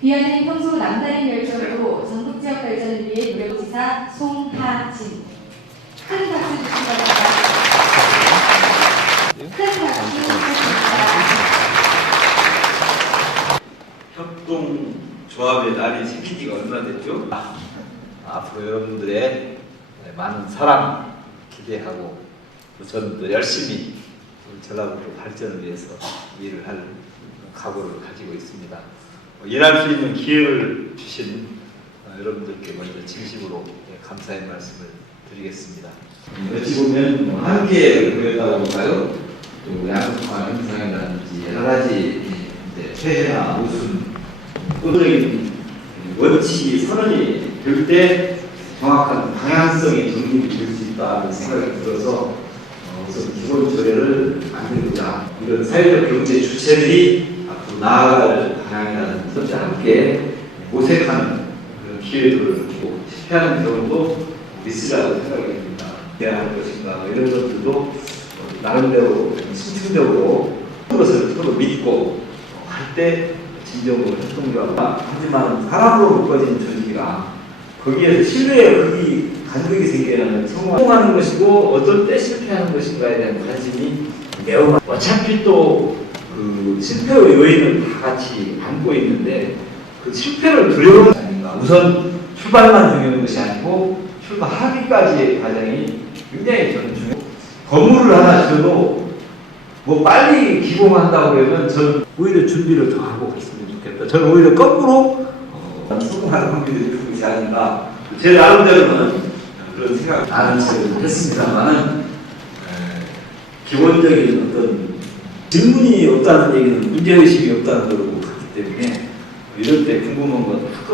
귀하는 평소 남다른 열정으로 전국 지역 발전을 위해 노력지사 송하진. 큰 박수 주시기 바랍니다. 큰 박수 부탁드립니다. 협동조합의 날이 생긴 지가 얼마 됐죠? 앞으로 여러분들의 많은 사랑 기대하고 저는 또 열심히 전라북도 발전을 위해서 일을 할 각오를 가지고 있습니다. 뭐 일할 수 있는 기회를 주신 어, 여러분들께 먼저 진심으로 예, 감사의 말씀을 드리겠습니다. 어찌 보면 뭐 함께 그랬다고 볼까요? 또 양극화 현상이라든지 여러 가지 이제 폐해나 우sun 구조적인 원칙이 선언이 될 때 정확한 방향성이 정립이 될 수 있다는 생각이 들어서 어, 우선 기본 조례를 만들고자 이런 사회적 경제 주체들이 앞으로 나아갈 방향이라는 것을 함께 모색하는 그런 기회들을 주고 실패하는 경우도 있으라고 생각이. 해야 할 것인가 뭐 이런 것들도 어, 나름대로 심층적으로 그것을 서로 믿고 할 때 진정으로 협동조합과 하지만 사람으로 묶어진 전기가 거기에서 신뢰의 극이 간극이 생기는 성공하는 것이고 어떤 때 실패하는 것인가에 대한 관심이 매우 많- 어차피 또 그 실패의 요인을 다 같이 안고 있는데 그 실패를 게 아닌가 우선 출발만 중요한 것이 아니고 출발하기까지의 과정이 굉장히 저는 중요. 건물을 하나 지어도 뭐 빨리 기공한다고 그러면 저는 오히려 준비를 더 하고 갔으면 좋겠다. 저는 오히려 거꾸로 어, 성공하는 확률이 높은 것이 아닌가. 제 나름대로는 그런 생각 나는 지금 했습니다만은 기본적인 어떤 질문이 없다는 얘기는 문제의식이 없다는 거고 그렇기 때문에 이럴 때 궁금한 건 한꺼번에